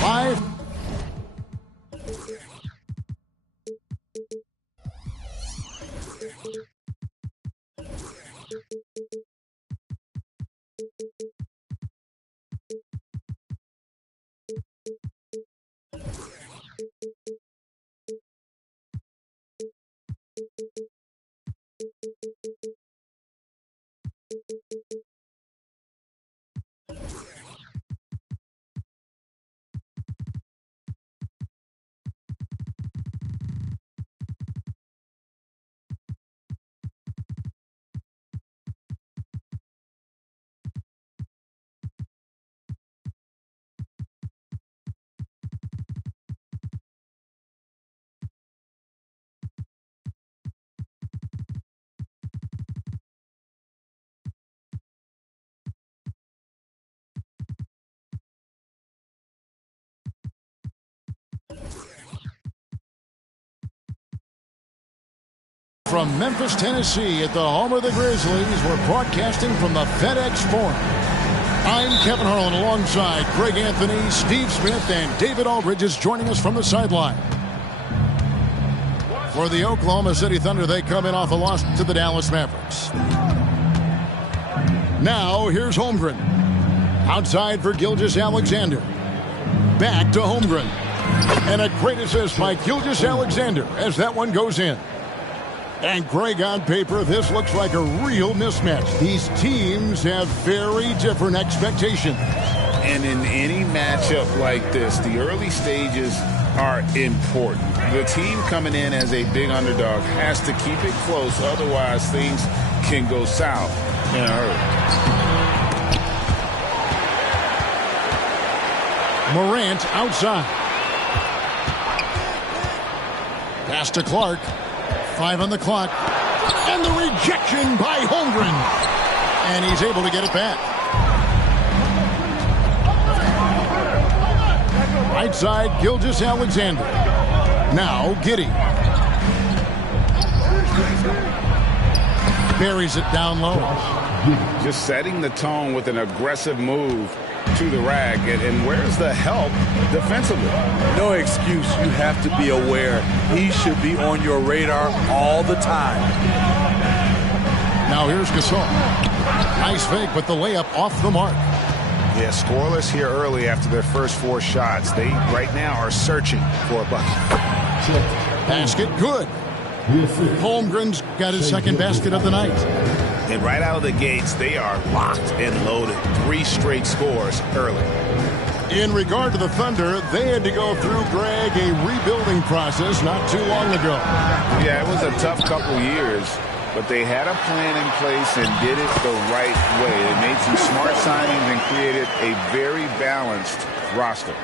Five. From Memphis, Tennessee, at the home of the Grizzlies, we're broadcasting from the FedEx Forum. I'm Kevin Harlan alongside Greg Anthony, Steve Smith, and David Aldridge is joining us from the sideline. For the Oklahoma City Thunder, they come in off a loss to the Dallas Mavericks. Now, here's Holmgren. Outside for Gilgeous-Alexander. Back to Holmgren. And a great assist by Gilgeous-Alexander as that one goes in. And Greg, on paper, this looks like a real mismatch. These teams have very different expectations. And in any matchup like this, the early stages are important. The team coming in as a big underdog has to keep it close, otherwise things can go south in a hurry. Morant outside. Pass to Clark. 5 on the clock. And the rejection by Holmgren. And he's able to get it back. Right side, Gilgeous-Alexander. Now, Giddey. Buries it down low. Just setting the tone with an aggressive move to the rack. And where's the help defensively? No excuse. You have to be aware. He should be on your radar all the time. Now here's Gasol. Nice fake, but the layup off the mark. Yeah, scoreless here early after their first 4 shots. They right now are searching for a bucket. Basket good. Holmgren's got his second basket of the night. And right out of the gates, they are locked and loaded. 3 straight scores early. In regard to the Thunder, they had to go through, Greg, a rebuilding process not too long ago. Yeah, it was a tough couple years, but they had a plan in place and did it the right way. They made some smart signings and created a very balanced roster.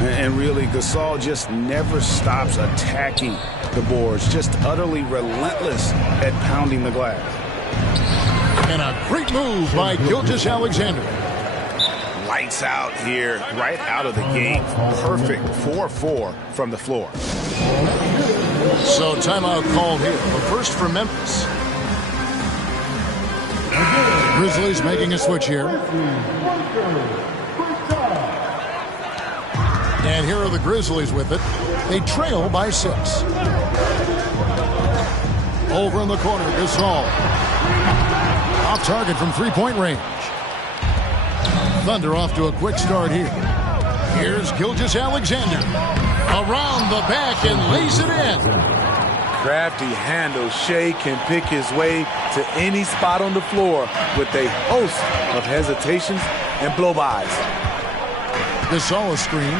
And really, Gasol just never stops attacking the boards, just utterly relentless at pounding the glass. And a great move by Gilgeous-Alexander. Lights out here, right out of the gate. Perfect 4-4 from the floor. So timeout called here. But first for Memphis. Grizzlies making a switch here. And here are the Grizzlies with it. They trail by 6. Over in the corner, Gasol. Off target from three-point range. Thunder off to a quick start here. Here's Gilgeous-Alexander. Around the back and lays it in. Crafty handle. Shea can pick his way to any spot on the floor with a host of hesitations and blow-bys. Gasol a screen.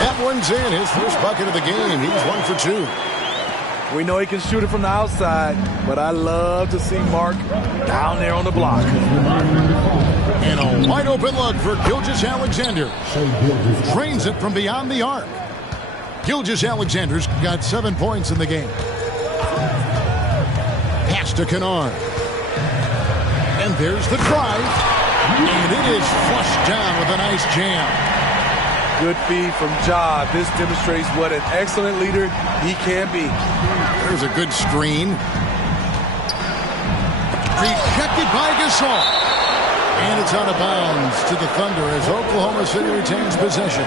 That one's in. His first bucket of the game. He's 1 for 2. We know he can shoot it from the outside, but I love to see Mark down there on the block. And a wide open look for Gilgeous-Alexander. Drains it from beyond the arc. Gilgeous-Alexander's got 7 points in the game. Pass to Kennard. And there's the drive. And it is flushed down with a nice jam. Good feed from Ja. This demonstrates what an excellent leader he can be. There's a good screen. Rejected by Gasol. And it's out of bounds to the Thunder as Oklahoma City retains possession.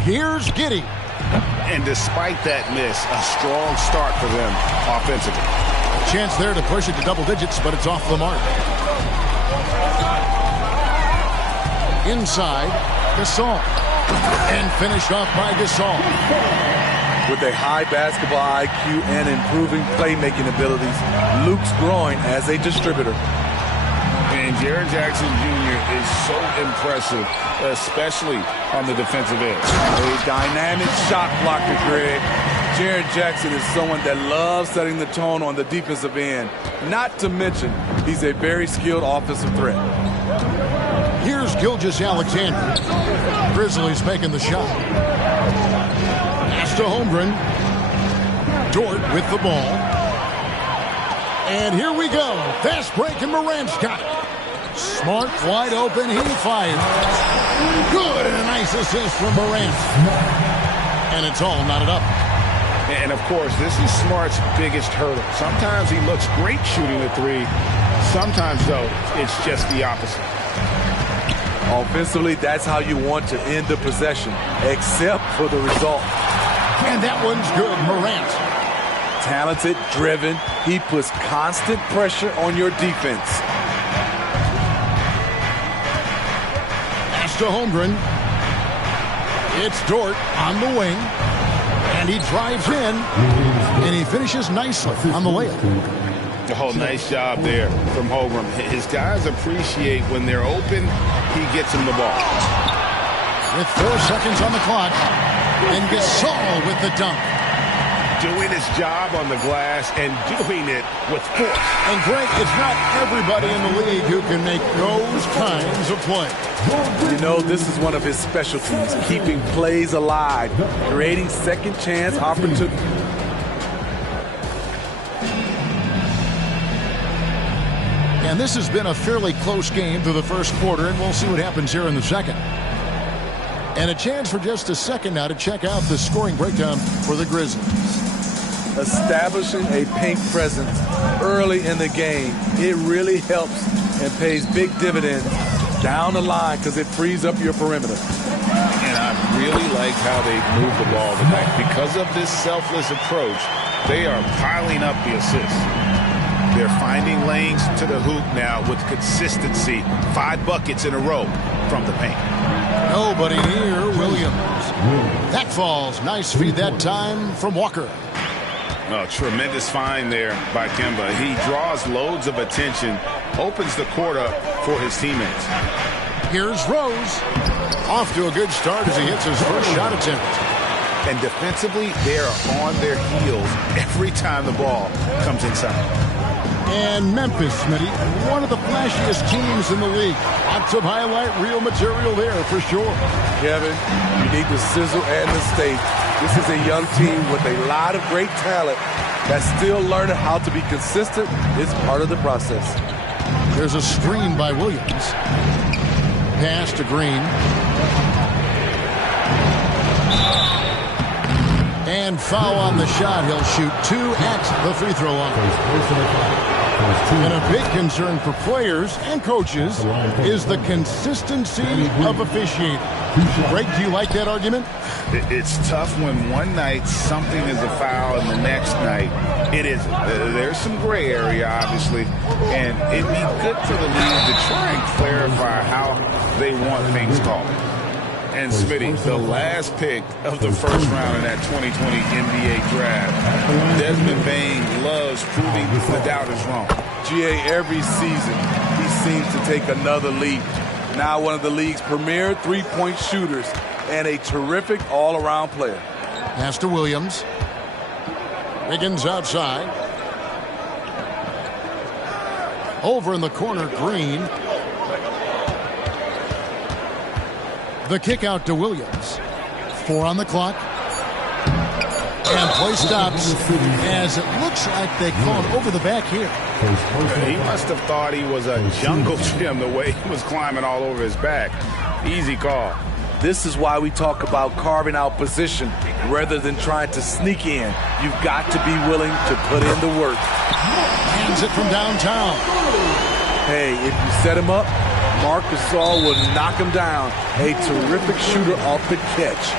Here's Giddey. And despite that miss, a strong start for them offensively. A chance there to push it to double digits, but it's off the mark. Inside, Gasol. And finished off by Gasol. With a high basketball IQ and improving playmaking abilities, Luke's growing as a distributor. And Jaren Jackson Jr. is so impressive, especially on the defensive edge. A dynamic shot blocker, Greg. Jaren Jackson is someone that loves setting the tone on the defensive end. Not to mention, he's a very skilled offensive threat. Here's Gilgeous-Alexander. Grizzlies making the shot. Pass to Holmgren. Dort with the ball. And here we go. Fast break, and Morant's got it. Smart, wide open, he fires. Good, and a nice assist from Morant. And it's all knotted up. And, of course, this is Smart's biggest hurdle. Sometimes he looks great shooting the three. Sometimes, though, it's just the opposite. Offensively, that's how you want to end the possession, except for the result. And that one's good, Morant. Talented, driven, he puts constant pressure on your defense. Pass to Holmgren. It's Dort on the wing. And he drives in. And he finishes nicely on the layup. Oh, nice job there from Holmgren. His guys appreciate when they're open, he gets them the ball. With 4 seconds on the clock. And Gasol with the dunk. Doing his job on the glass and doing it with force. And Greg, it's not everybody in the league who can make those kinds of plays. You know, this is one of his specialties, keeping plays alive, creating second chance opportunities. And this has been a fairly close game through the first quarter, and we'll see what happens here in the second. And a chance for just a second now to check out the scoring breakdown for the Grizzlies. Establishing a paint presence early in the game, it really helps and pays big dividends down the line because it frees up your perimeter. And I really like how they move the ball tonight. Because of this selfless approach, they are piling up the assists. They're finding lanes to the hoop now with consistency. 5 buckets in a row from the paint. Nobody near Williams. That falls. Nice feed that time from Walker. Oh, tremendous find there by Kemba. He draws loads of attention, opens the court up for his teammates. Here's Rose. Off to a good start as he hits his first shot attempt. And defensively, they are on their heels every time the ball comes inside. And Memphis, Smitty, one of the flashiest teams in the league. Lots of highlight reel material there for sure. Kevin, you need the sizzle and the steak. This is a young team with a lot of great talent that's still learning how to be consistent. It's part of the process. There's a screen by Williams. Pass to Green. And foul on the shot. He'll shoot 2 at the free throw line. And a big concern for players and coaches is the consistency of officiating. Greg, do you like that argument? It's tough when one night something is a foul and the next night it isn't. There's some gray area, obviously, and it'd be good for the league to try and clarify how they want things called. And Smitty, the last pick of the first round in that 2020 NBA draft, Desmond Bane loves proving the doubters wrong. GA, every season he seems to take another leap. Now one of the league's premier three-point shooters and a terrific all-around player. Pass to Williams. Wiggins outside. Over in the corner, Green. The kick out to Williams. 4 on the clock. And play stops as it looks like they called over the back here. He must have thought he was a jungle gym the way he was climbing all over his back. Easy call. This is why we talk about carving out position rather than trying to sneak in. You've got to be willing to put in the work. Hands it from downtown. Hey, if you set him up, Marc Gasol will knock him down. A terrific shooter off the catch.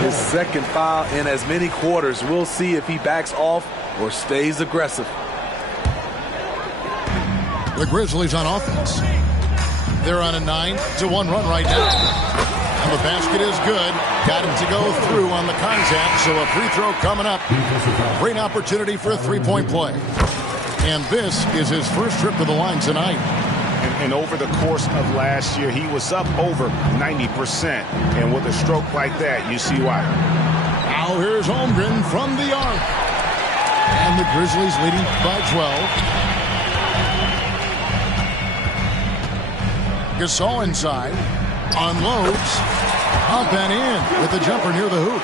His second foul in as many quarters. We'll see if he backs off or stays aggressive. The Grizzlies on offense. They're on a 9-1 run right now. And the basket is good. Got it to go through on the contact, so a free throw coming up. Great opportunity for a three-point play. And this is his first trip to the line tonight. And over the course of last year, he was up over 90%. And with a stroke like that, you see why. Now here's Holmgren from the arc. And the Grizzlies leading by 12. Gasol inside. Unloads. Up and in with the jumper near the hoop.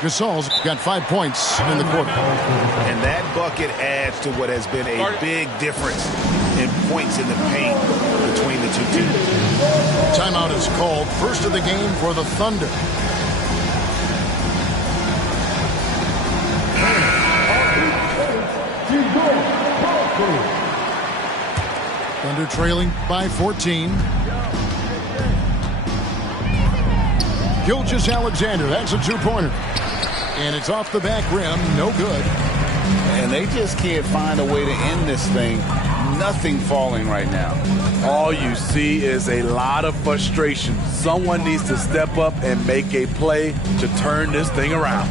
Gasol's got 5 points in the quarter. And that bucket adds to what has been a big difference in points in the paint between the two teams. Timeout is called. First of the game for the Thunder. Thunder trailing by 14. Gilgeous-Alexander, that's a two-pointer. And it's off the back rim, no good. And they just can't find a way to end this thing. Nothing falling right now. All you see is a lot of frustration. Someone needs to step up and make a play to turn this thing around.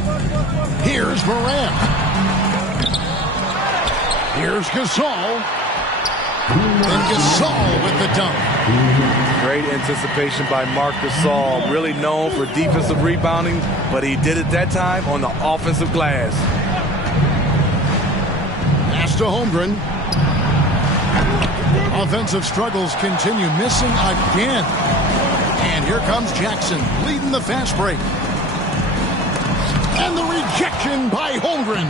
Here's Morant. Here's Gasol. And Gasol with the dunk. Great anticipation by Marc Gasol, really known for defensive rebounding, but he did it that time on the offensive glass. Pass to Holmgren. Offensive struggles continue, missing again. And here comes Jackson, leading the fast break. And the rejection by Holmgren.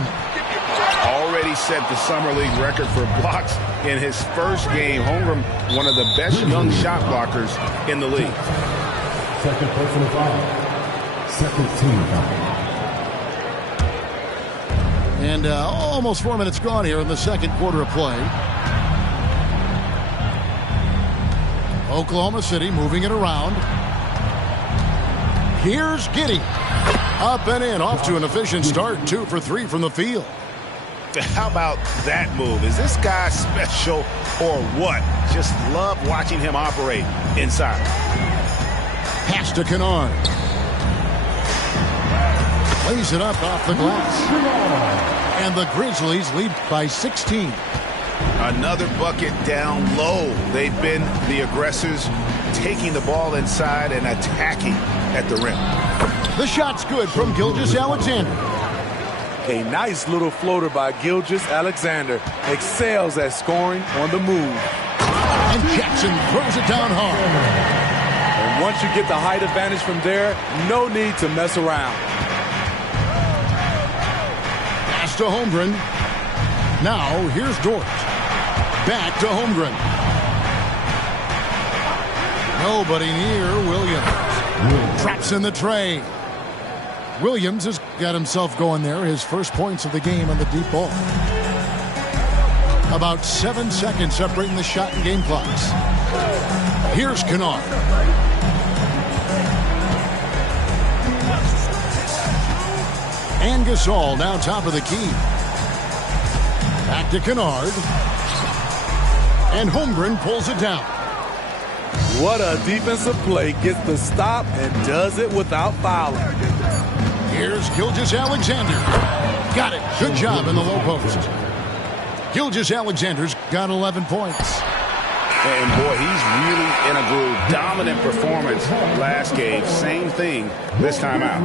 Already set the Summer League record for blocks in his first game. Holmgren, one of the best young shot blockers in the league. Second personal foul. Second team foul. And almost 4 minutes gone here in the second quarter of play. Oklahoma City moving it around. Here's Giddey. Up and in, off to an efficient start. 2 for 3 from the field. How about that move? Is this guy special or what? Just love watching him operate inside. Pass to Kennard. Lays it up off the glass. And the Grizzlies lead by 16. Another bucket down low. They've been the aggressors, taking the ball inside and attacking at the rim. The shot's good from Gilgeous-Alexander. A nice little floater by Gilgeous-Alexander. Excels at scoring on the move. And Jackson throws it down hard. And once you get the height advantage from there, no need to mess around. Pass to Holmgren. Now here's Dort. Back to Holmgren. Nobody near Williams. Drops in the tray. Williams has got himself going there. His first points of the game on the deep ball. About 7 seconds separating the shot and game clocks. Here's Kennard. And Gasol now top of the key. Back to Kennard. And Holmgren pulls it down. What a defensive play. Gets the stop and does it without fouling. Here's Gilgeous-Alexander. Got it. Good job in the low post. Gilgeous-Alexander's got 11 points. And boy, he's really in a groove. Dominant performance last game. Same thing this time out.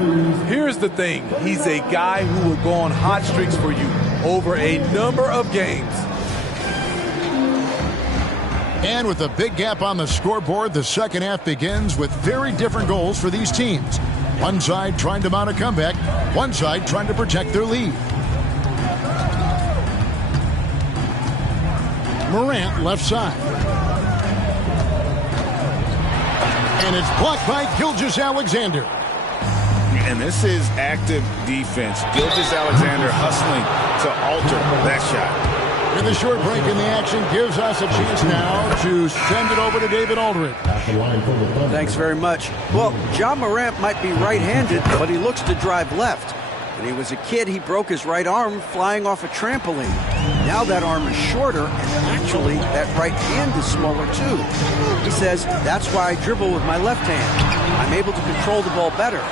Here's the thing. He's a guy who will go on hot streaks for you over a number of games. And with a big gap on the scoreboard, the second half begins with very different goals for these teams. One side trying to mount a comeback, one side trying to protect their lead. Morant left side. And it's blocked by Gilgeous-Alexander. And this is active defense. Gilgeous-Alexander hustling to alter that shot. And the short break in the action gives us a chance now to send it over to David Aldridge. Thanks very much. Well, Ja Morant might be right-handed, but he looks to drive left. When he was a kid, he broke his right arm flying off a trampoline. Now that arm is shorter, and actually, that right hand is smaller too. He says, that's why I dribble with my left hand. I'm able to control the ball better.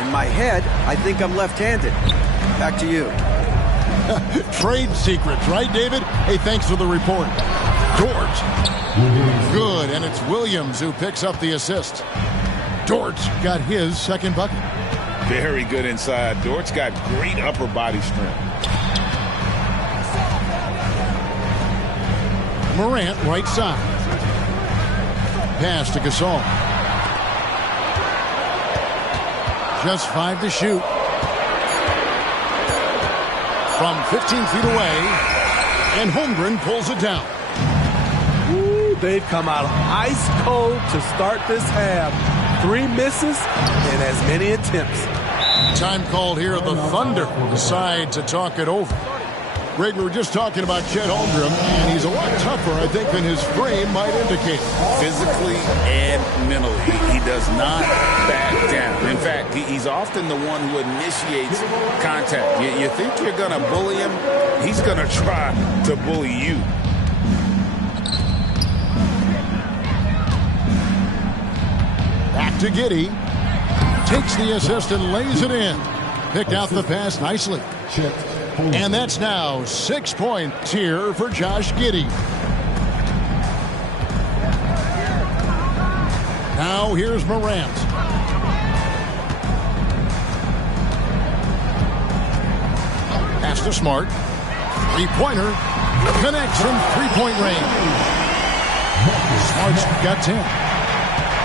In my head, I think I'm left-handed. Back to you. Trade secrets, right, David? Hey, thanks for the report. Dort. Good, and it's Williams who picks up the assist. Dort got his second bucket. Very good inside. Dort's got great upper body strength. Morant, right side. Pass to Gasol. Just 5 to shoot. From 15 feet away, and Holmgren pulls it down. Ooh, they've come out ice cold to start this half. 3 misses and as many attempts. Time called here. The Thunder decide to talk it over. Greg, we were just talking about Chet Holmgren, and he's a lot tougher, I think, than his frame might indicate. Physically and mentally, he does not back down. In fact, he's often the one who initiates contact. You think you're going to bully him, he's going to try to bully you. Back to Giddey. Takes the assist and lays it in. Picked out the pass nicely. And that's now 6 points here for Josh Giddey. Now here's Morant. Pass to Smart. Three-pointer. Connects from three-point range. Smart's got 10.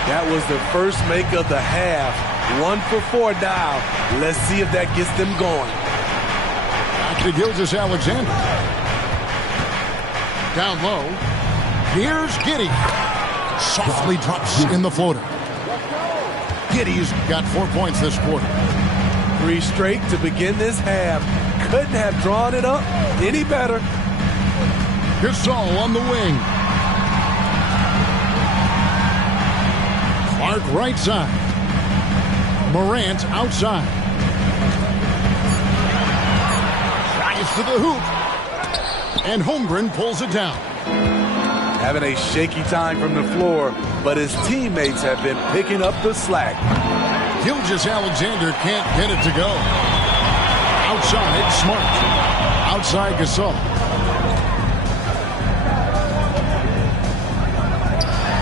That was the first make of the half. 1 for 4 now. Let's see if that gets them going. Back to Gilgeous-Alexander. Down low. Here's Giddey. Softly drops in the floater. Giddey's got 4 points this quarter. 3 straight to begin this half. Couldn't have drawn it up any better. Gasol on the wing. Clark right side. Morant outside. Drives to the hoop. And Holmgren pulls it down. Having a shaky time from the floor, but his teammates have been picking up the slack. Gilgeous-Alexander can't get it to go. Outside, Smart. Outside, Gasol.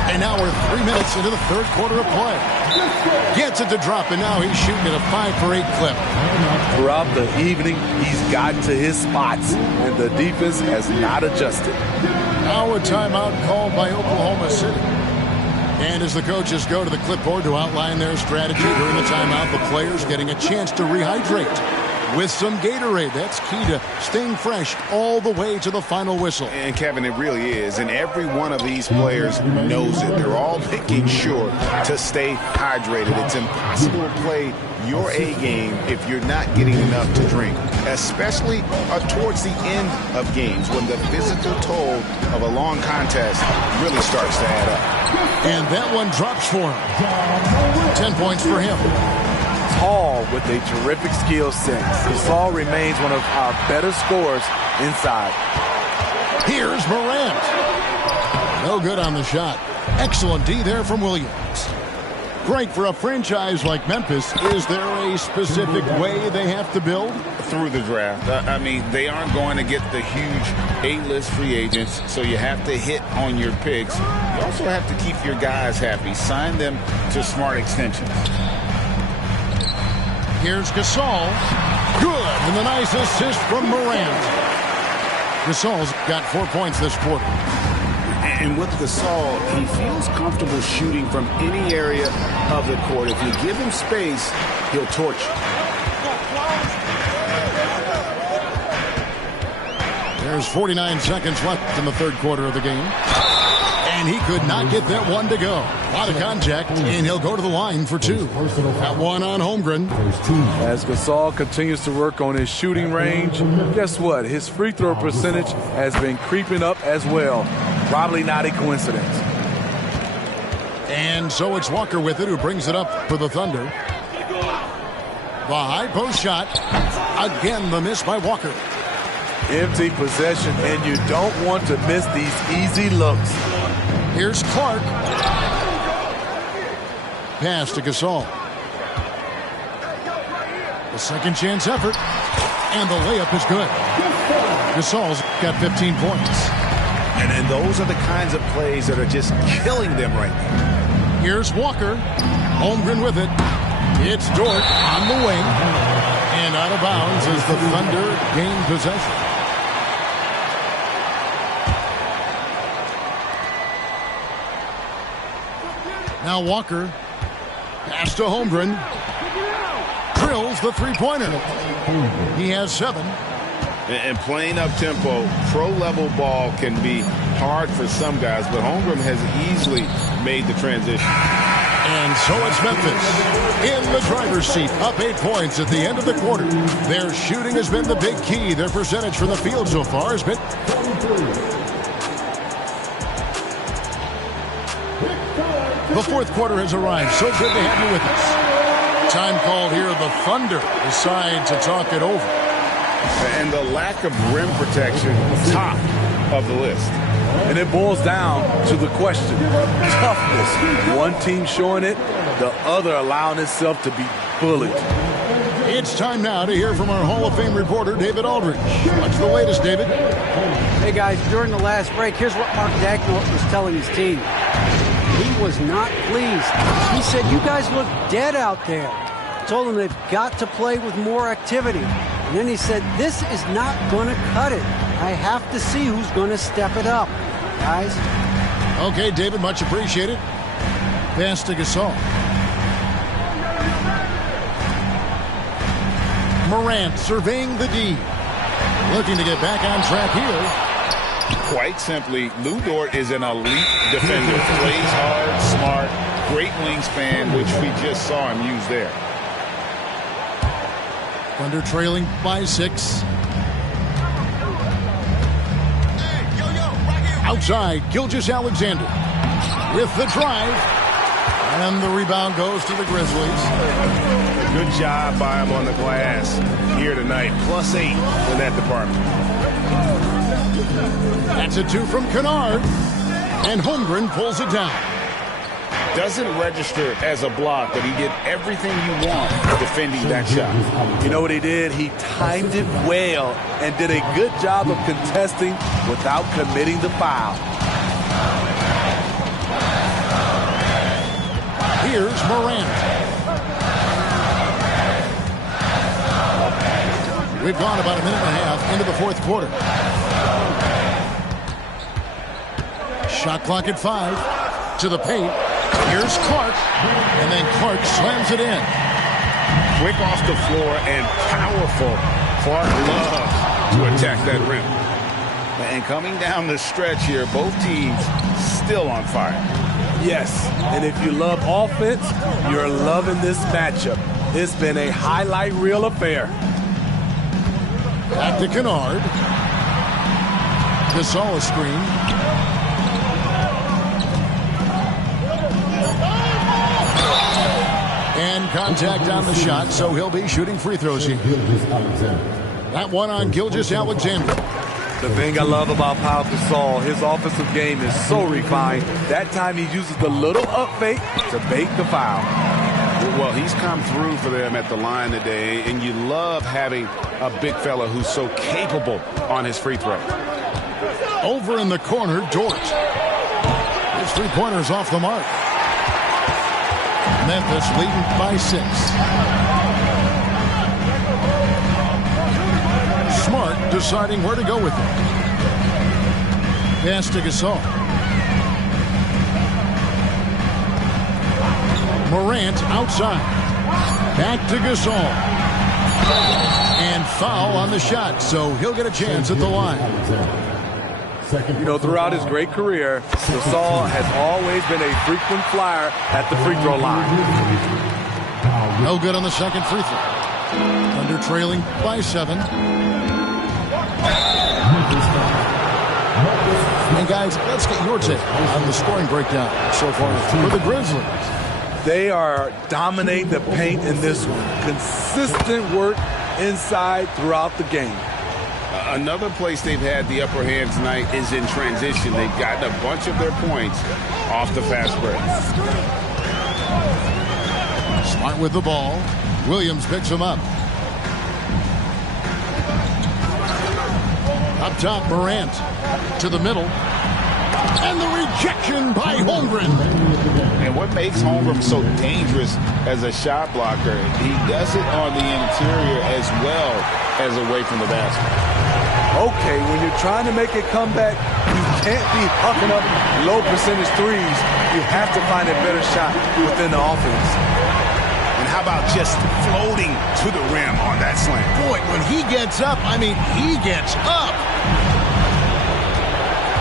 And now we're 3 minutes into the third quarter of play. Gets it to drop, and now he's shooting at a 5 for 8 clip. Throughout the evening, he's gotten to his spots, and the defense has not adjusted. Now a timeout called by Oklahoma City. And as the coaches go to the clipboard to outline their strategy during the timeout, the players getting a chance to rehydrate with some Gatorade. That's key to staying fresh all the way to the final whistle. And Kevin, it really is. And every one of these players knows it. They're all making sure to stay hydrated. It's impossible to play your A game if you're not getting enough to drink, especially towards the end of games when the physical toll of a long contest really starts to add up. And that one drops for him. 10 points for him. Tall with a terrific skill set. Gasol remains one of our better scorers inside. Here's Morant. No good on the shot. Excellent D there from Williams. Great for a franchise like Memphis. Is there a specific way they have to build? Through the draft. I mean, they aren't going to get the huge A-list free agents, so you have to hit on your picks. You also have to keep your guys happy. Sign them to smart extensions. Here's Gasol. Good. And the nice assist from Morant. Gasol's got 4 points this quarter. And with Gasol, he feels comfortable shooting from any area of the court. If you give him space, he'll torch you. There's 49 seconds left in the third quarter of the game. And he could not get that one to go. A lot of contact, and he'll go to the line for two. That one on Holmgren. As Gasol continues to work on his shooting range, guess what? His free throw percentage has been creeping up as well. Probably not a coincidence. And so it's Walker with it, who brings it up for the Thunder. The high post shot. Again, the miss by Walker. Empty possession, and you don't want to miss these easy looks. Here's Clark. Pass to Gasol. The second chance effort. And the layup is good. Gasol's got 15 points. And those are the kinds of plays that are just killing them right now. Here's Walker. Holmgren with it. It's Dort on the wing. And out of bounds as the Thunder gain possession. Now Walker. Pass to Holmgren. Drills the three-pointer. He has 7. And playing up-tempo, pro-level ball can be hard for some guys, but Holmgren has easily made the transition. And so it's Memphis in the driver's seat, up 8 points at the end of the quarter. Their shooting has been the big key. Their percentage from the field so far has been... The fourth quarter has arrived. So good to have you with us. Time called here. The Thunder decide to talk it over. And the lack of rim protection, top of the list. And it boils down to the question. Toughness. One team showing it, the other allowing itself to be bullied. It's time now to hear from our Hall of Fame reporter, David Aldridge. What's the latest, David? Hey, guys, during the last break, here's what Mark Dagnall was telling his team. He was not pleased. He said, you guys look dead out there. Told them they've got to play with more activity. And then he said, this is not going to cut it. I have to see who's going to step it up, guys. Okay, David, much appreciated. Pass to Gasol. Morant surveying the D. Looking to get back on track here. Quite simply, Lou Dort is an elite defender. Plays hard, smart, great wingspan, which we just saw him use there. Thunder trailing by 6. Outside, Gilgeous-Alexander with the drive. And the rebound goes to the Grizzlies. Good job by him on the glass here tonight. +8 in that department. That's a 2 from Kennard. And Holmgren pulls it down. Doesn't register as a block, but he did everything you want defending that shot. You know what he did? He timed it well and did a good job of contesting without committing the foul. Here's Morant. We've gone about a minute and a half into the fourth quarter. Shot clock at 5. To the paint. Here's Clark. And then Clark slams it in. Quick off the floor and powerful. Clark loves to attack that rim. And coming down the stretch here, both teams still on fire. Yes, and if you love offense, you're loving this matchup. It's been a highlight reel affair. Back to Kennard. Gasol a screen. And contact on the shot, so he'll be shooting free throws here. That one on Gilgeous-Alexander. The thing I love about Pau Gasol, his offensive game is so refined. That time he uses the little up fake to bait the foul. Well, he's come through for them at the line today, and you love having a big fella who's so capable on his free throw. Over in the corner, Dort. His three-pointer's off the mark. Memphis leading by 6. Smart deciding where to go with it. Pass to Gasol. Morant outside. Back to Gasol. And foul on the shot, so he'll get a chance at the line. You know, throughout his great career, Gasol has always been a frequent flyer at the free throw line. No good on the second free throw. Thunder trailing by 7. And guys, let's get your take on the scoring breakdown so far for the Grizzlies. They are dominating the paint in this one. Consistent work inside throughout the game. Another place they've had the upper hand tonight is in transition. They've gotten a bunch of their points off the fast break. Smart with the ball. Williams picks him up. Up top, Morant to the middle. And the rejection by Holmgren. And what makes Holmgren so dangerous as a shot blocker, he does it on the interior as well as away from the basket. Okay, when you're trying to make a comeback, you can't be hucking up low percentage threes. You have to find a better shot within the offense. And how about just floating to the rim on that slant? Boy, when he gets up, I mean, he gets up.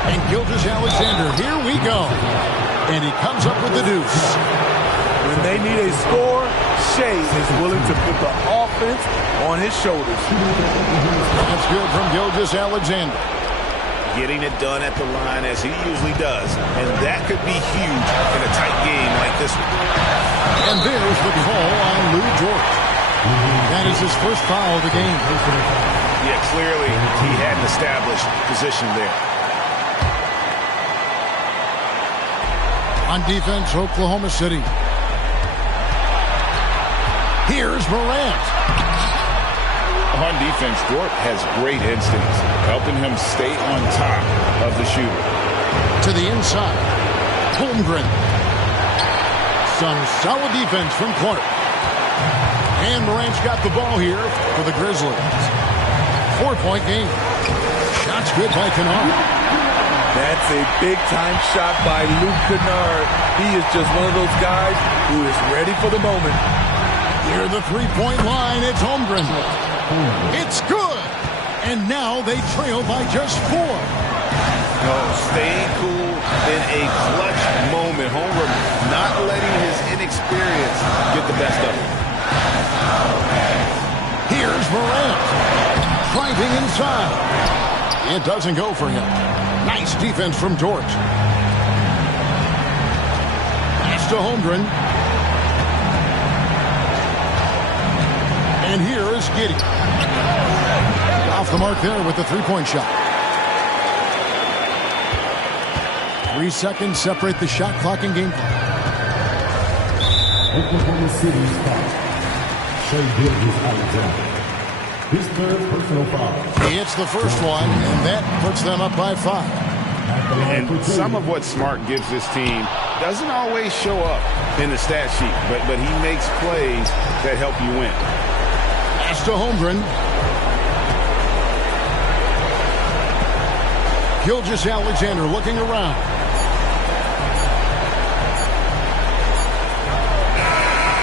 And Gilgeous-Alexander, here we go. And he comes up with the deuce. When they need a score, Shea is willing to put the offense on his shoulders. That's good from Gilgeous-Alexander. Getting it done at the line as he usually does. And that could be huge in a tight game like this one. And there's the call on Lou Dort. That is his first foul of the game. Yeah, clearly he had an established position there. On defense, Oklahoma City. Here's Morant. On defense, Dort has great instincts, helping him stay on top of the shooter. To the inside. Holmgren. Some solid defense from Clark. And Morant's got the ball here for the Grizzlies. 4-point game. Shots good by Kennard. That's a big-time shot by Luke Kennard. He is just one of those guys who is ready for the moment. Near the three-point line, it's Holmgren. It's good. And now they trail by just 4. Staying cool in a clutch moment. Holmgren not letting his inexperience get the best of him. Here's Morant. Driving inside. It doesn't go for him. Nice defense from Dort. Pass to Holmgren. And here is Giddey. Off the mark there with the three-point shot. 3 seconds separate the shot clock and game clock. Oklahoma City's foul. Shea Gilgeous-Alexander. His third personal foul. He hits the first one, and that puts them up by 5. And some of what Smart gives this team doesn't always show up in the stat sheet, but he makes plays that help you win. Pass to Holmgren. Gilgeous-Alexander looking around.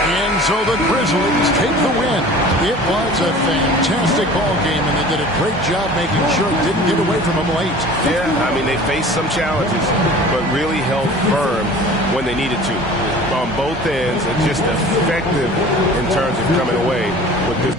And so the Grizzlies take the win. It was a fantastic ball game, and they did a great job making sure it didn't get away from them late. Yeah, I mean, they faced some challenges, but really held firm when they needed to. On both ends, and just effective in terms of coming away with this.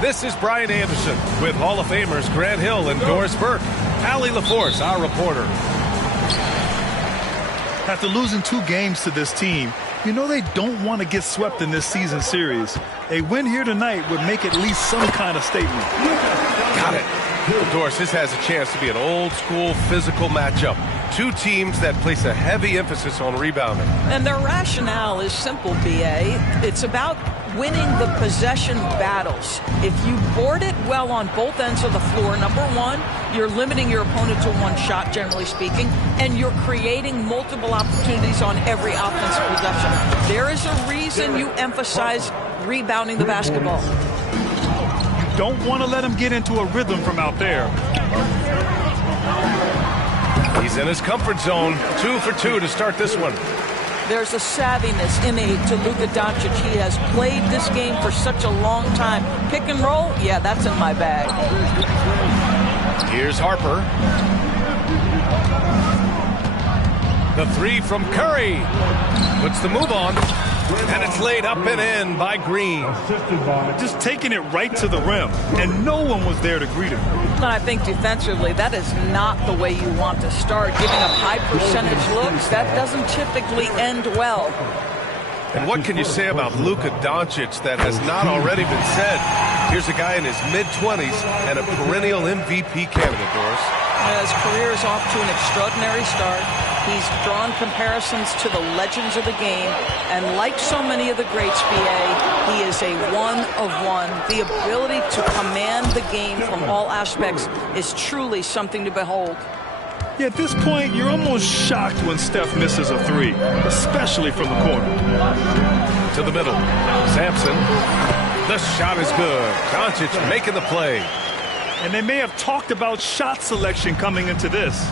This is Brian Anderson with Hall of Famers Grant Hill and Doris Burke. Allie LaForce, our reporter. After losing 2 games to this team, you know they don't want to get swept in this season series. A win here tonight would make at least some kind of statement. Got it. Doris, this has a chance to be an old-school physical matchup. 2 teams that place a heavy emphasis on rebounding. And their rationale is simple, B.A. It's about winning the possession battles. If you board it well on both ends of the floor, number one, you're limiting your opponent to 1 shot, generally speaking, and you're creating multiple opportunities on every offensive possession. There is a reason you emphasize rebounding the basketball. Don't want to let him get into a rhythm from out there. He's in his comfort zone. 2 for 2 to start this one. There's a savviness innate to Luka Doncic. He has played this game for such a long time. Pick and roll, yeah, that's in my bag. Here's Harper. The 3 from Curry. Puts the move on. And it's laid up and in by Green. Just taking it right to the rim, and no one was there to greet him. And I think defensively, that is not the way you want to start. Giving up high percentage looks, that doesn't typically end well. And what can you say about Luka Doncic that has not already been said? Here's a guy in his mid-20s and a perennial MVP candidate, Doris. His career is off to an extraordinary start. He's drawn comparisons to the legends of the game, and like so many of the greats, BA, he is a one-of-one. The ability to command the game from all aspects is truly something to behold. Yeah, at this point, you're almost shocked when Steph misses a three, especially from the corner. To the middle. Sampson. The shot is good. Doncic making the play. And they may have talked about shot selection coming into this.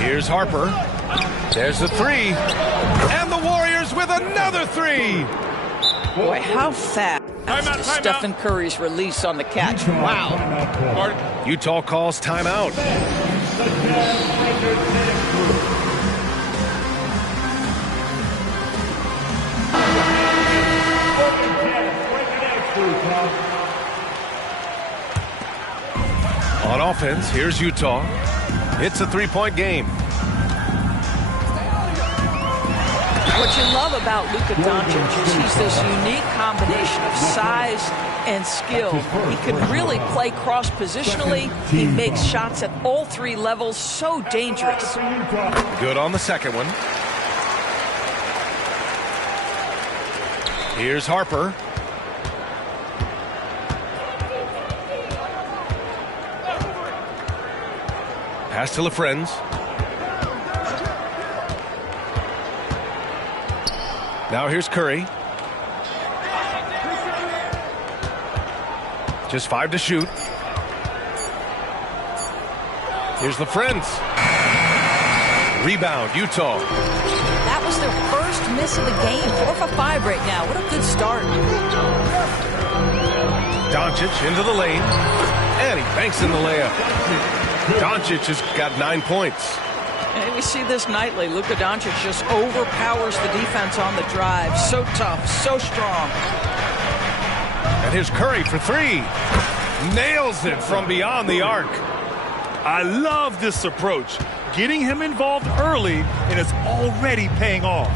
Here's Harper. There's the three. And the Warriors with another three. Boy, how fast Stephen Curry's release on the catch. Wow. Utah calls timeout. On offense, here's Utah. It's a three-point game. What you love about Luka Doncic is he's this unique combination of size and skill. He can really play cross-positionally. He makes shots at all three levels. So dangerous. Good on the second one. Here's Harper. Pass to LaFrentz. Now here's Curry. Just 5 to shoot. Here's LaFrentz. Rebound, Utah. That was their first miss of the game. 4 for 5 right now. What a good start. Doncic into the lane. And he banks in the layup. Doncic has got 9 points. And we see this nightly. Luka Doncic just overpowers the defense on the drive. So tough, so strong. And here's Curry for three. Nails it from beyond the arc. I love this approach. Getting him involved early, and it's already paying off.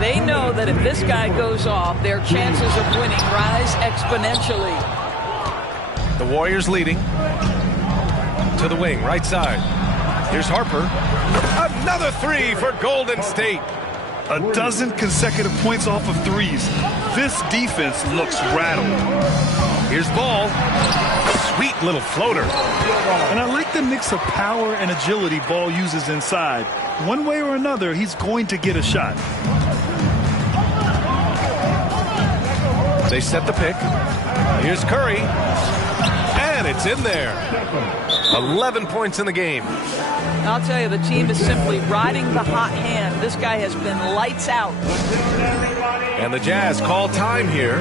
They know that if this guy goes off, their chances of winning rise exponentially. The Warriors leading. To the wing, right side. Here's Harper. Another three for Golden State. A dozen consecutive points off of threes. This defense looks rattled. Here's Ball. Sweet little floater. And I like the mix of power and agility Ball uses inside. One way or another, he's going to get a shot. They set the pick. Here's Curry. And it's in there. 11 points in the game. I'll tell you, the team is simply riding the hot hand. This guy has been lights out. And the Jazz call time here.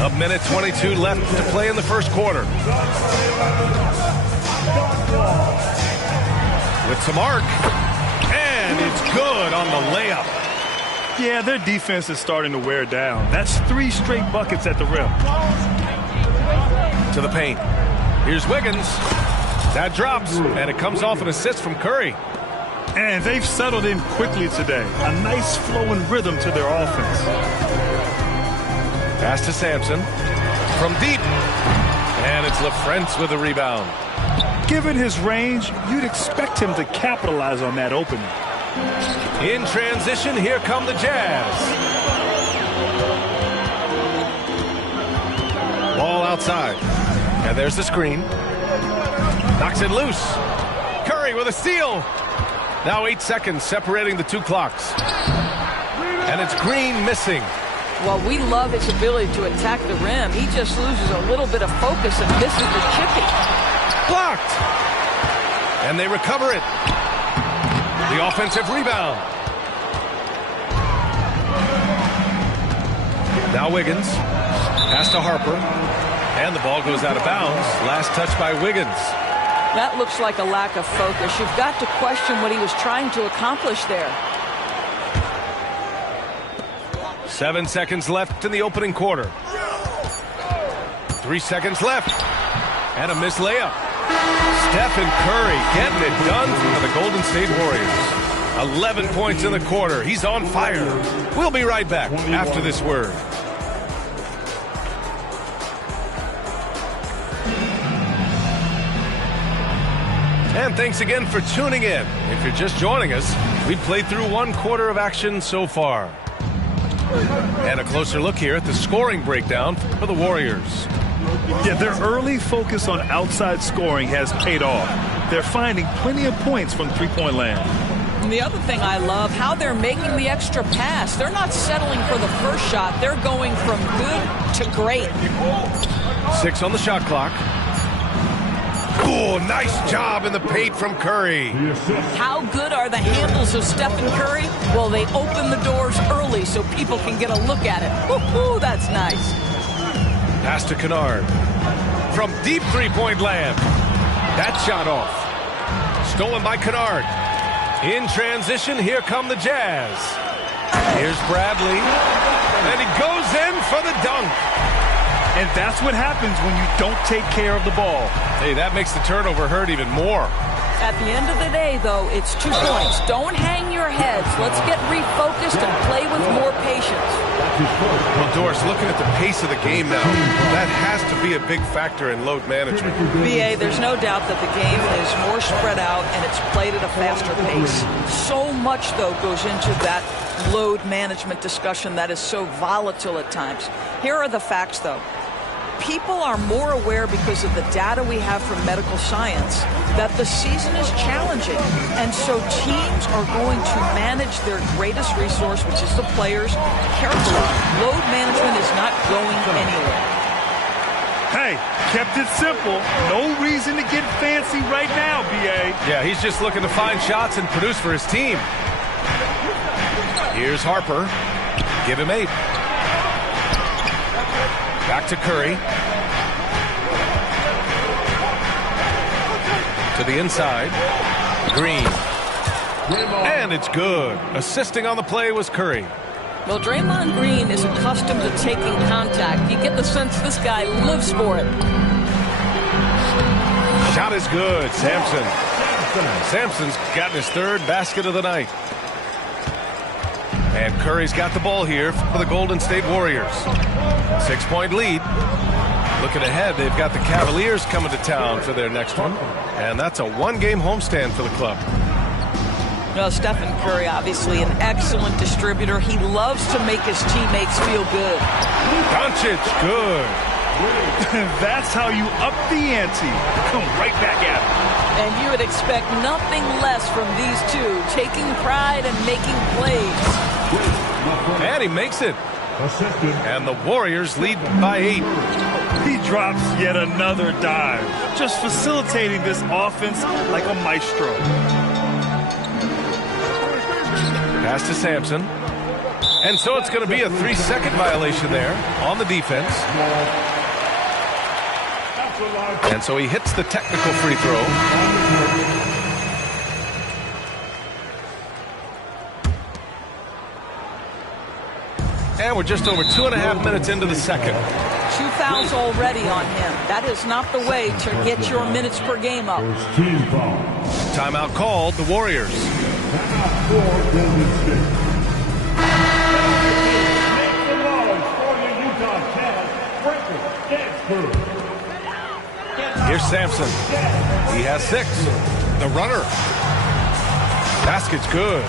A minute 22 left to play in the first quarter. With some arc. And it's good on the layup. Yeah, their defense is starting to wear down. That's 3 straight buckets at the rim. To the paint. Here's Wiggins. That drops, and it comes off an assist from Curry. And they've settled in quickly today. A nice flowing rhythm to their offense. Pass to Sampson. From deep. And it's LaFrentz with a rebound. Given his range, you'd expect him to capitalize on that opening. In transition, here come the Jazz. Ball outside. And there's the screen. Knocks it loose. Curry with a steal. Now 8 seconds separating the two clocks. And it's Green missing. Well, we love his ability to attack the rim. He just loses a little bit of focus and misses the chippy. Blocked. And they recover it. The offensive rebound. Now Wiggins. Pass to Harper. And the ball goes out of bounds. Last touch by Wiggins. That looks like a lack of focus. You've got to question what he was trying to accomplish there. 7 seconds left in the opening quarter. 3 seconds left. And a missed layup. Stephen Curry getting it done for the Golden State Warriors. 11 points in the quarter. He's on fire. We'll be right back after this word. And thanks again for tuning in. If you're just joining us, we've played through 1 quarter of action so far. And a closer look here at the scoring breakdown for the Warriors. Yeah, their early focus on outside scoring has paid off. They're finding plenty of points from three-point land. And the other thing I love, how they're making the extra pass. They're not settling for the first shot. They're going from good to great. 6 on the shot clock. Oh, nice job in the paint from Curry. How good are the handles of Stephen Curry? Well, they open the doors early so people can get a look at it. Woo-hoo, that's nice. Pass to Kennard. From deep three-point land. That shot off. Stolen by Kennard. In transition, here come the Jazz. Here's Bradley. And he goes in for the dunk. And that's what happens when you don't take care of the ball. Hey, that makes the turnover hurt even more. At the end of the day, though, it's 2 points. Don't hang your heads. Let's get refocused and play with more patience. Well, Doris, looking at the pace of the game now, that has to be a big factor in load management. BA, there's no doubt that the game is more spread out and it's played at a faster pace. So much, though, goes into that load management discussion that is so volatile at times. Here are the facts, though. People are more aware because of the data we have from medical science that the season is challenging. And so teams are going to manage their greatest resource, which is the players, carefully. Load management is not going anywhere. Hey, kept it simple. No reason to get fancy right now, BA. Yeah, he's just looking to find shots and produce for his team. Here's Harper. Give him 8. Back to Curry. To the inside. Green. And it's good. Assisting on the play was Curry. Well, Draymond Green is accustomed to taking contact. You get the sense this guy lives for it. Shot is good. Sampson's gotten his 3rd basket of the night. And Curry's got the ball here for the Golden State Warriors. 6-point lead. Looking ahead, they've got the Cavaliers coming to town for their next one. And that's a 1-game homestand for the club. Well, Stephen Curry, obviously an excellent distributor. He loves to make his teammates feel good. Doncic, good. That's how you up the ante. Come right back at it. And you would expect nothing less from these two, taking pride and making plays. And he makes it. And the Warriors lead by 8. He drops yet another dive, just facilitating this offense like a maestro. Pass to Sampson. And so it's going to be a 3-second violation there on the defense. And so he hits the technical free throw. And we're just over 2.5 minutes into the second. 2 fouls already on him. That is not the way to get your minutes per game up. Timeout called, the Warriors. Here's Sampson. He has 6. The runner. Basket's good.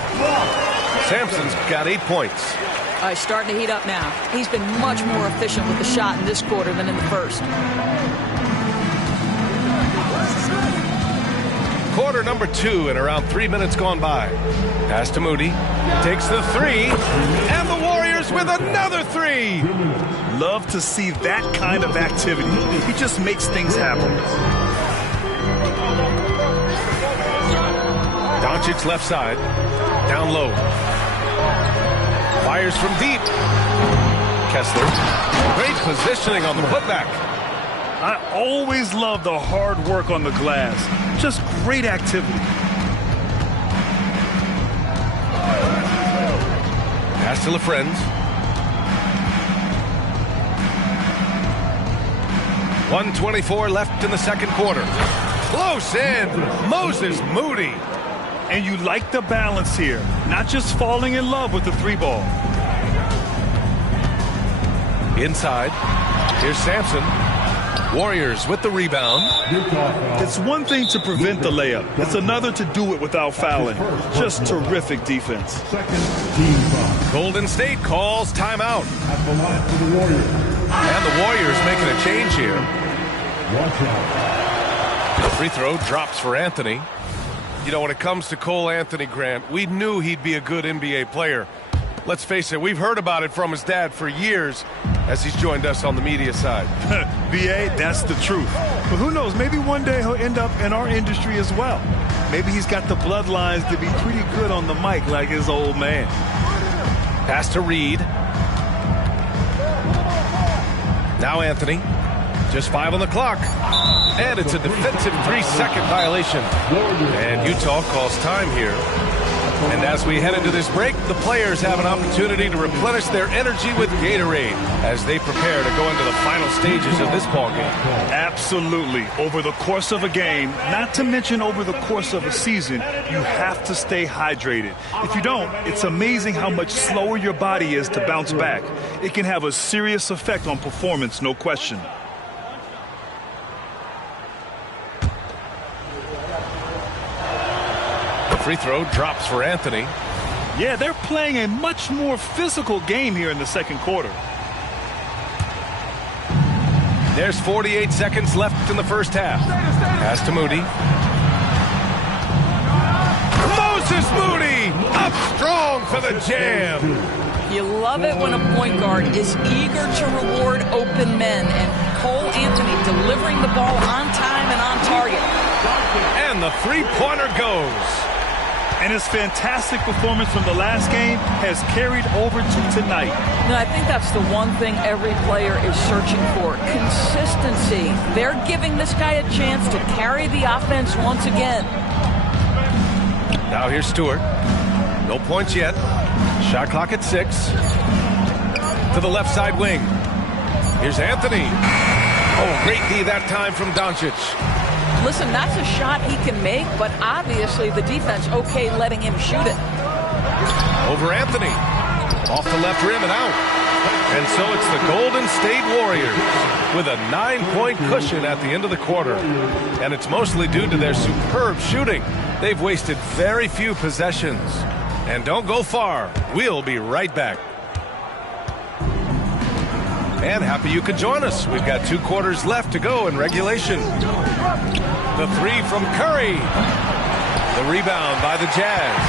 Sampson's got 8 points. He's starting to heat up now. He's been much more efficient with the shot in this quarter than in the first. Quarter number 2 and around 3 minutes gone by. Pass to Moody. Takes the 3. And the Warriors with another 3. Love to see that kind of activity. He just makes things happen. Doncic left side. Down low. Fires from deep. Kessler. Great positioning on the putback. I always love the hard work on the glass. Just great activity. Pass to LaFrentz. 1:24 left in the second quarter. Close in. Moses Moody. And you like the balance here, not just falling in love with the three ball. Inside. Here's Sampson. Warriors with the rebound. It's one thing to prevent the layup. It's another to do it without fouling. Just terrific defense. Golden State calls timeout. And the Warriors making a change here. The free throw drops for Anthony. You know, when it comes to Cole Anthony, Grant, we knew he'd be a good NBA player. Let's face it, we've heard about it from his dad for years as he's joined us on the media side. BA, that's the truth. But who knows, maybe one day he'll end up in our industry as well. Maybe he's got the bloodlines to be pretty good on the mic like his old man. Pass to Reed. Now Anthony. Just 5 on the clock. And it's a defensive 3-second violation. And Utah calls time here. And as we head into this break, the players have an opportunity to replenish their energy with Gatorade as they prepare to go into the final stages of this ballgame. Absolutely. Over the course of a game, not to mention over the course of a season, you have to stay hydrated. If you don't, it's amazing how much slower your body is to bounce back. It can have a serious effect on performance, no question. Free throw drops for Anthony. Yeah, they're playing a much more physical game here in the second quarter. There's 48 seconds left in the first half. Pass to Moody. Moses Moody up strong for the jam. You love it when a point guard is eager to reward open men, and Cole Anthony delivering the ball on time and on target. And the three-pointer goes. And his fantastic performance from the last game has carried over to tonight. I think that's the one thing every player is searching for, consistency. They're giving this guy a chance to carry the offense once again. Now here's Stewart. No points yet. Shot clock at 6. To the left side wing. Here's Anthony. Oh, great D that time from Doncic. Listen, that's a shot he can make, but obviously the defense okay letting him shoot it. Over Anthony. Off the left rim and out. And so it's the Golden State Warriors with a 9-point cushion at the end of the quarter. And it's mostly due to their superb shooting. They've wasted very few possessions. And don't go far. We'll be right back. And happy you could join us. We've got 2 quarters left to go in regulation. The three from Curry. The rebound by the Jazz.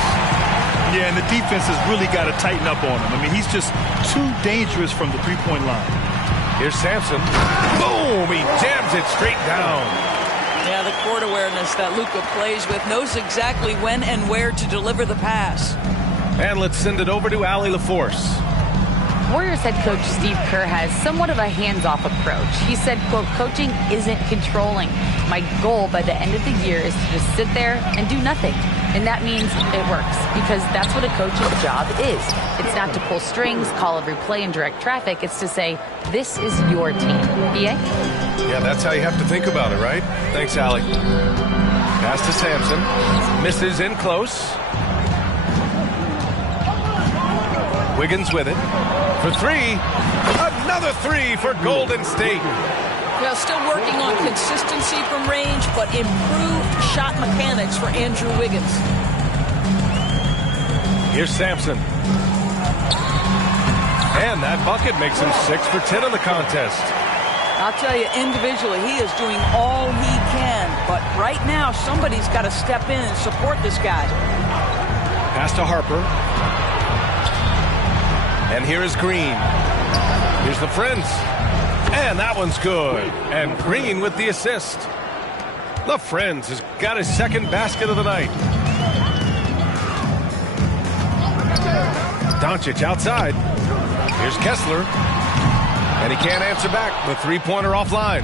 Yeah, and the defense has really got to tighten up on him. I mean, he's just too dangerous from the three-point line. Here's Sampson. Boom! He jams it straight down. Yeah, the court awareness that Luka plays with, knows exactly when and where to deliver the pass. And let's send it over to Allie LaForce. Warriors head coach Steve Kerr has somewhat of a hands-off approach. He said, quote, coaching isn't controlling. My goal by the end of the year is to just sit there and do nothing. And that means it works, because that's what a coach's job is. It's not to pull strings, call every play, and direct traffic. It's to say, this is your team. BA? Yeah, that's how you have to think about it, right? Thanks, Allie. Pass to Sampson. Misses in close. Wiggins with it. For 3. Another 3 for Golden State. Well, still working on consistency from range, but improved shot mechanics for Andrew Wiggins. Here's Sampson. And that bucket makes him 6 for 10 in the contest. I'll tell you, individually, he is doing all he can. But right now, somebody's got to step in and support this guy. Pass to Harper. And here is Green. Here's the Friends. And that one's good. And Green with the assist. The Friends has got his second basket of the night. Doncic outside. Here's Kessler. And he can't answer back. The three-pointer offline.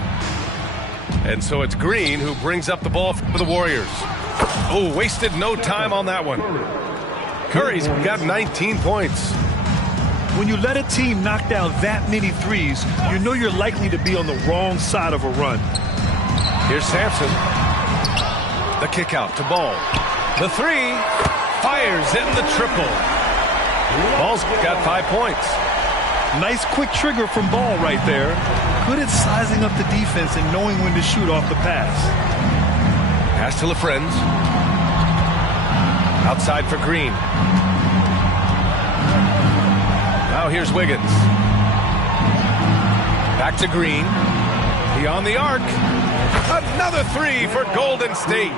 And so it's Green who brings up the ball for the Warriors. Oh, wasted no time on that one. Curry's got 19 points. When you let a team knock down that many threes, you know you're likely to be on the wrong side of a run. Here's Sampson. The kick out to Ball. The three. Fires in the triple. Ball's got 5 points. Nice quick trigger from Ball right there. Good at sizing up the defense and knowing when to shoot off the pass. Pass to LaFrenz. Outside for Green. Now here's Wiggins. Back to Green. Beyond the arc. Another three for Golden State.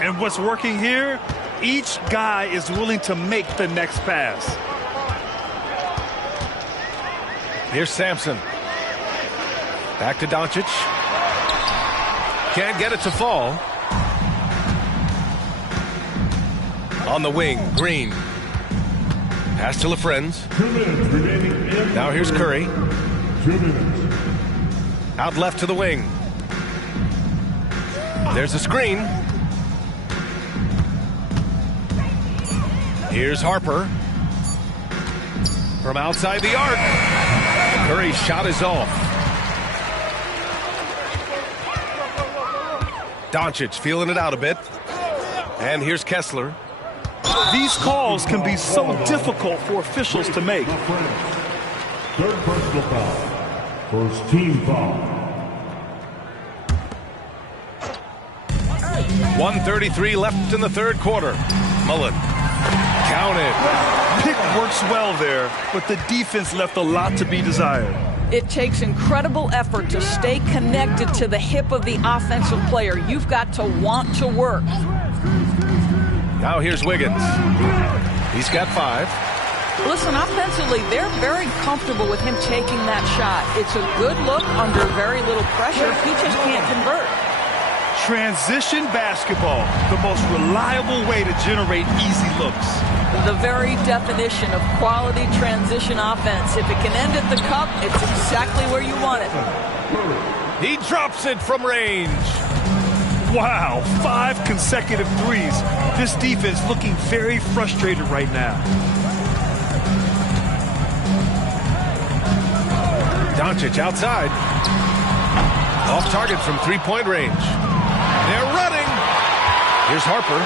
And what's working here? Each guy is willing to make the next pass. Here's Sampson. Back to Doncic. Can't get it to fall. On the wing, Green. Pass to LaFrenz. Now here's Curry. Out left to the wing. There's a screen. Here's Harper. From outside the arc. Curry's shot is off. Doncic feeling it out a bit. And here's Kessler. These calls can be so difficult for officials to make. Third personal foul. First team foul. 1:33 left in the third quarter. Mullen. Counted. Pick works well there, but the defense left a lot to be desired. It takes incredible effort to stay connected to the hip of the offensive player. You've got to want to work. Now here's Wiggins. He's got 5. Listen, offensively, they're very comfortable with him taking that shot. It's a good look under very little pressure. He just can't convert. Transition basketball, the most reliable way to generate easy looks. The very definition of quality transition offense. If it can end at the cup, it's exactly where you want it. He drops it from range. Wow, 5 consecutive threes. This defense looking very frustrated right now. Doncic outside. Off target from three-point range. They're running. Here's Harper.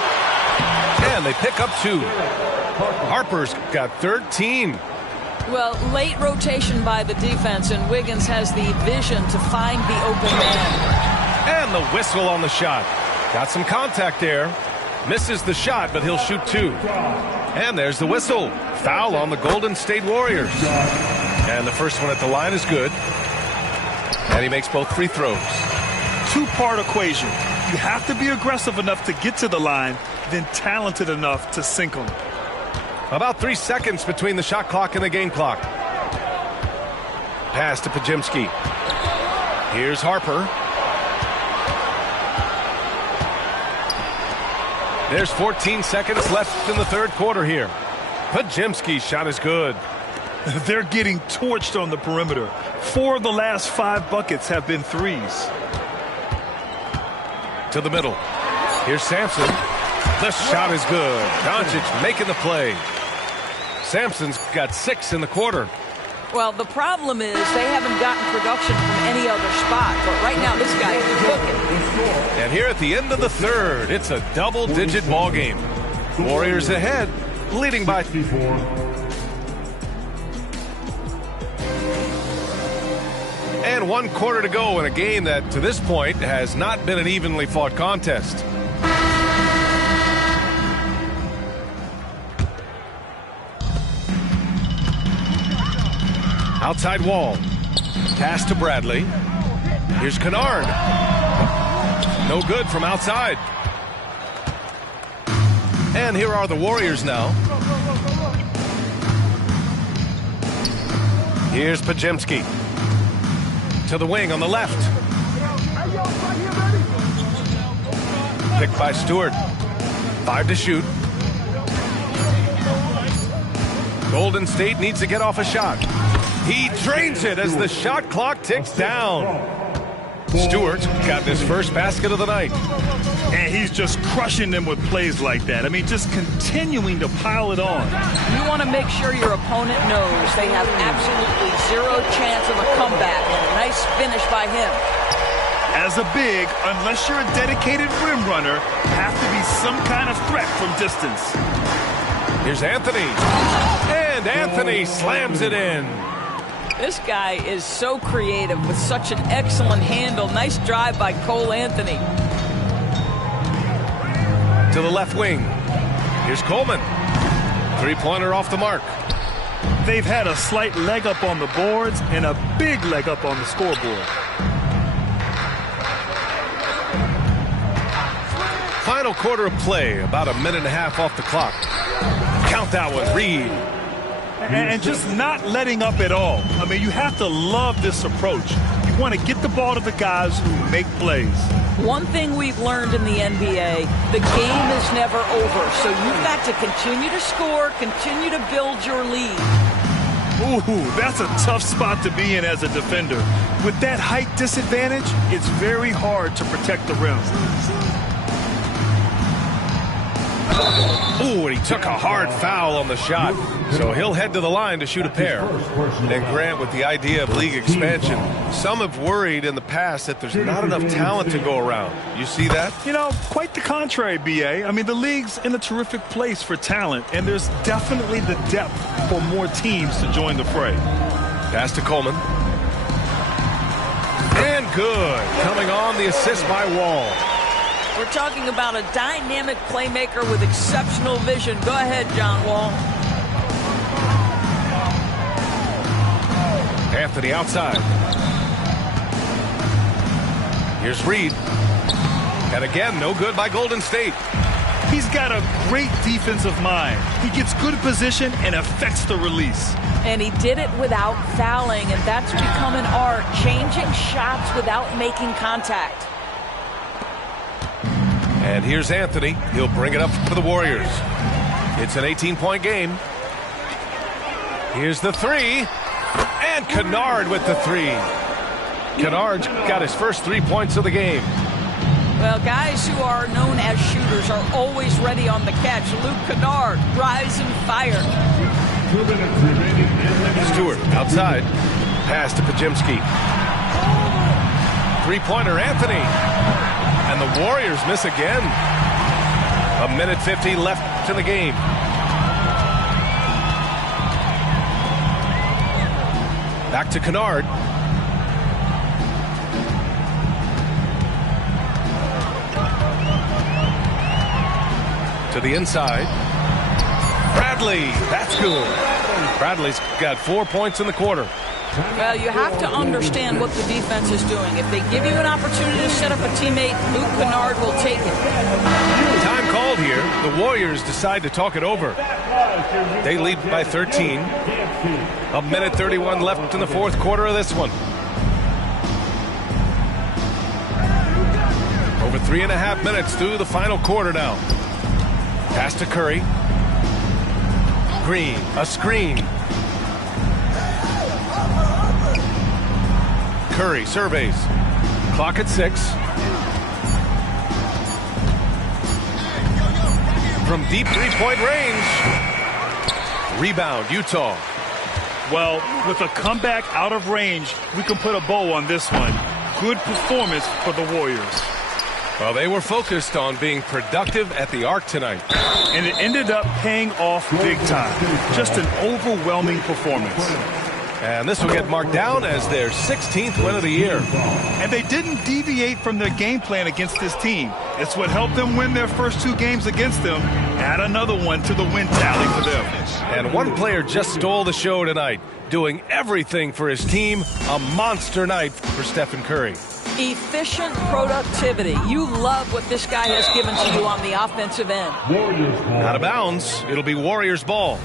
And they pick up 2. Harper's got 13. Well, late rotation by the defense, and Wiggins has the vision to find the open man. And the whistle on the shot. Got some contact there. Misses the shot, but he'll shoot 2. And there's the whistle. Foul on the Golden State Warriors. And the first one at the line is good. And he makes both free throws. Two-part equation. You have to be aggressive enough to get to the line, then talented enough to sink them. About 3 seconds between the shot clock and the game clock. Pass to Podziemski. Here's Harper. There's 14 seconds left in the third quarter here. Podziemski's shot is good. They're getting torched on the perimeter. 4 of the last 5 buckets have been threes. To the middle. Here's Sampson. The shot is good. Doncic making the play. Sampson's got 6 in the quarter. Well, the problem is they haven't gotten production from any other spot. But right now, this guy is cooking. And here at the end of the third, it's a double-digit ball game. Warriors ahead, leading by 54. And 1 quarter to go in a game that, to this point, has not been an evenly fought contest. Outside Wall. Pass to Bradley. Here's Kennard. No good from outside. And here are the Warriors now. Here's Podziemski. To the wing on the left. Picked by Stewart. 5 to shoot. Golden State needs to get off a shot. He drains it as the shot clock ticks down. Stewart got his first basket of the night. And he's just crushing them with plays like that. I mean, just continuing to pile it on. You want to make sure your opponent knows they have absolutely zero chance of a comeback. Nice finish by him. As a big, unless you're a dedicated rim runner, have to be some kind of threat from distance. Here's Anthony. And Anthony slams it in. This guy is so creative with such an excellent handle. Nice drive by Cole Anthony. To the left wing. Here's Coleman. Three-pointer off the mark. They've had a slight leg up on the boards and a big leg up on the scoreboard. Final quarter of play, about a minute and a half off the clock. Count that one, Reed. And just not letting up at all. I mean, you have to love this approach. You want to get the ball to the guys who make plays. One thing we've learned in the NBA, the game is never over. So you've got to continue to score, continue to build your lead. Ooh, that's a tough spot to be in as a defender. With that height disadvantage, it's very hard to protect the rim. Ooh, and he took a hard foul on the shot. So he'll head to the line to shoot a pair. And Grant, with the idea of league expansion, some have worried in the past that there's not enough talent to go around. You see that? You know, quite the contrary, B.A. I mean, the league's in a terrific place for talent, and there's definitely the depth for more teams to join the fray. Pass to Coleman. And good. Coming on, the assist by Wall. We're talking about a dynamic playmaker with exceptional vision. Go ahead, John Wall. Anthony outside. Here's Reed. And again, no good by Golden State. He's got a great defensive mind. He gets good position and affects the release. And he did it without fouling, and that's become an art, changing shots without making contact. And here's Anthony. He'll bring it up for the Warriors. It's an 18-point game. Here's the three. And Kennard with the three. Kennard's got his first 3 points of the game. Well, guys who are known as shooters are always ready on the catch. Luke Kennard, rise and fire. Stewart outside. Pass to Pajemski. Three-pointer, Anthony. And the Warriors miss again. A minute 50 left to the game. Back to Kennard. To the inside. Bradley, that's good. Bradley's got 4 points in the quarter. Well, you have to understand what the defense is doing. If they give you an opportunity to set up a teammate, Luke Kennard will take it. Time called here. The Warriors decide to talk it over. They lead by 13. A minute 31 left in the fourth quarter of this one. Over 3.5 minutes through the final quarter now. Pass to Curry. Green, a screen. Curry surveys. Clock at 6. From deep three-point range. Rebound, Utah. Well, with a comeback out of range, we can put a bow on this one. Good performance for the Warriors. Well, they were focused on being productive at the arc tonight. And it ended up paying off big time. Just an overwhelming performance. And this will get marked down as their 16th win of the year. And they didn't deviate from their game plan against this team. It's what helped them win their first 2 games against them. Add another one to the win tally for them. And one player just stole the show tonight, doing everything for his team. A monster night for Stephen Curry. Efficient productivity. You love what this guy has given to you on the offensive end. Out of bounds. It'll be Warriors ball.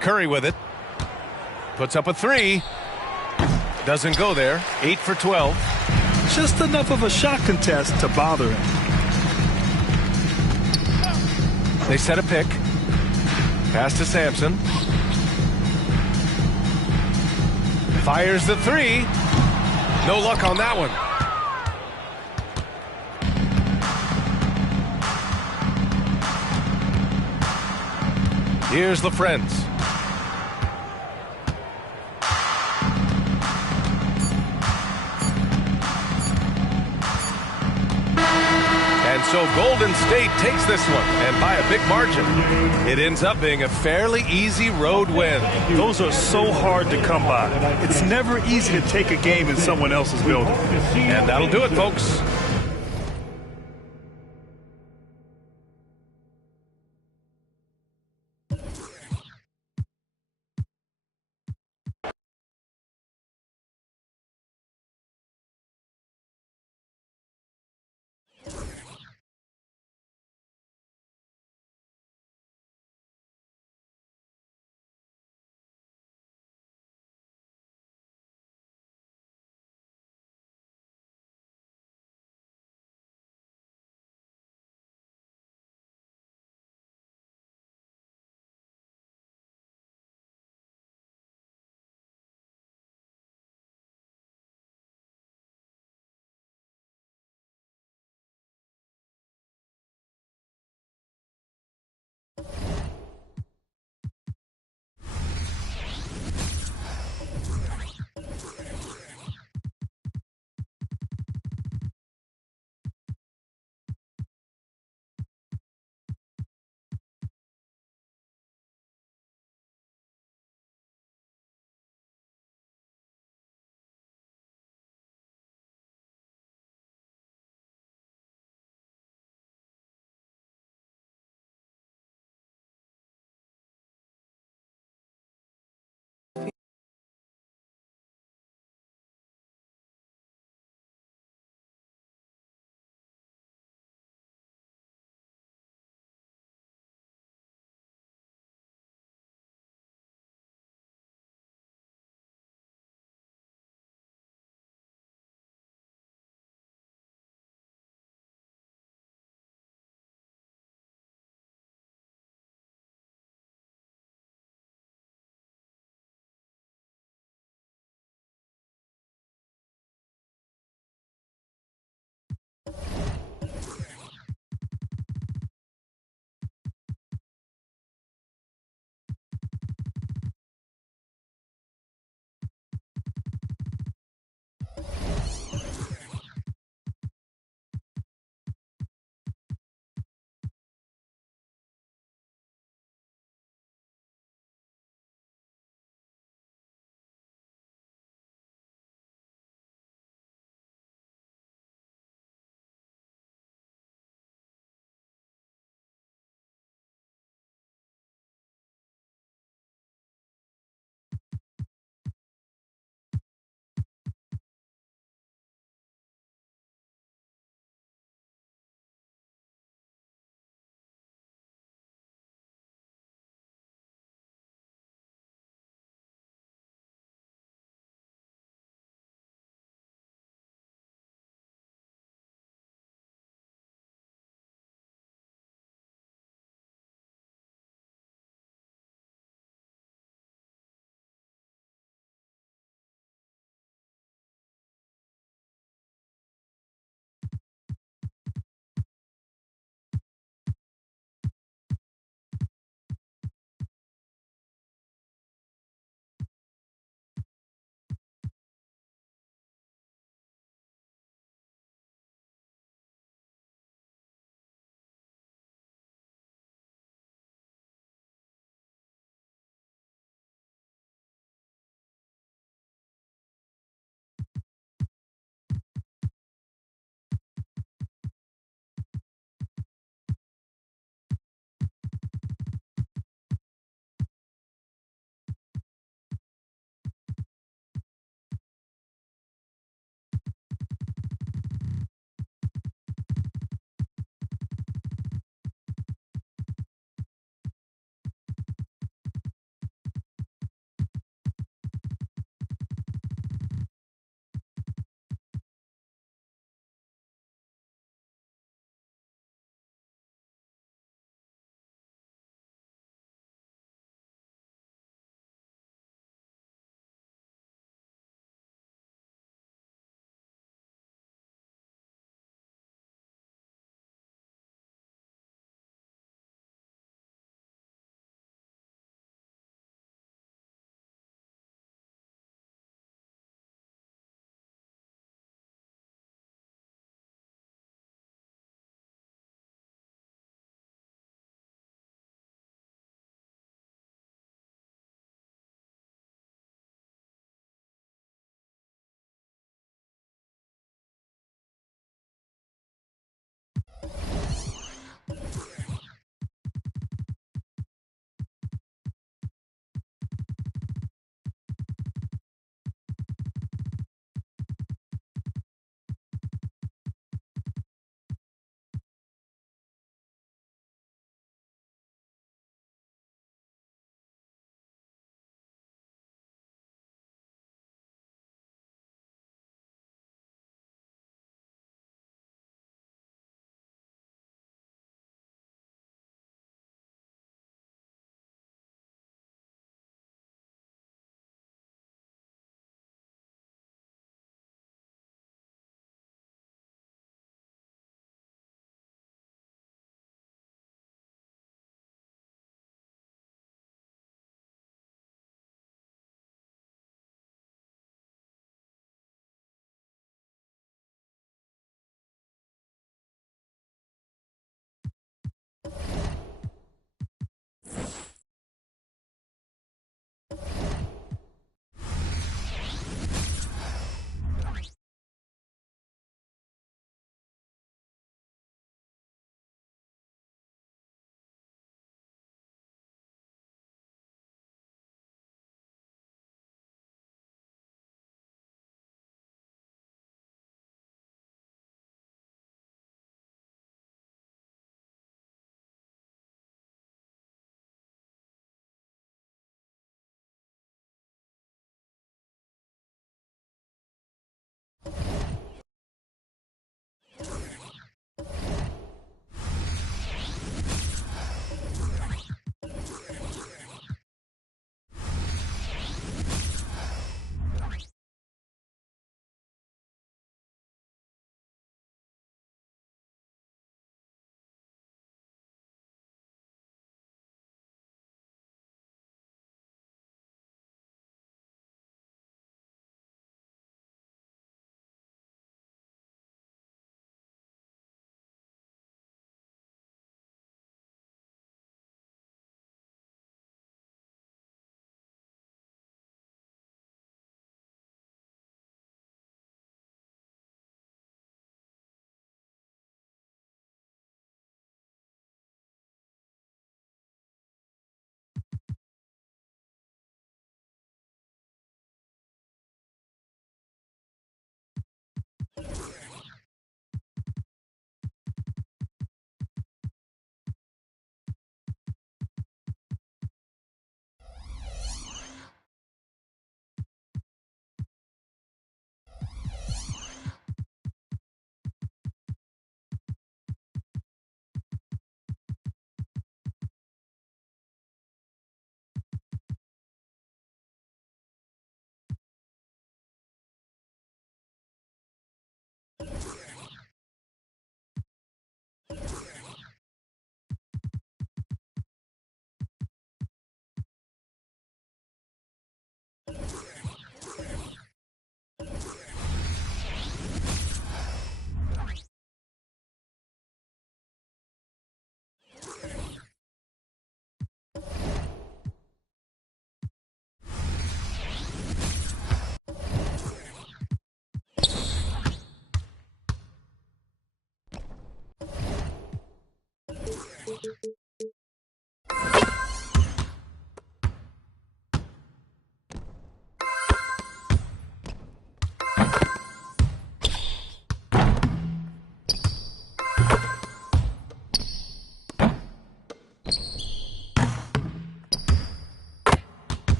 Curry with it. Puts up a 3. Doesn't go there. 8 for 12. Just enough of a shot contest to bother him. They set a pick. Pass to Sampson. Fires the three. No luck on that one. Here's the Friends. And so Golden State takes this one, and by a big margin. It ends up being a fairly easy road win. Those are so hard to come by. It's never easy to take a game in someone else's building. And that'll do it, folks.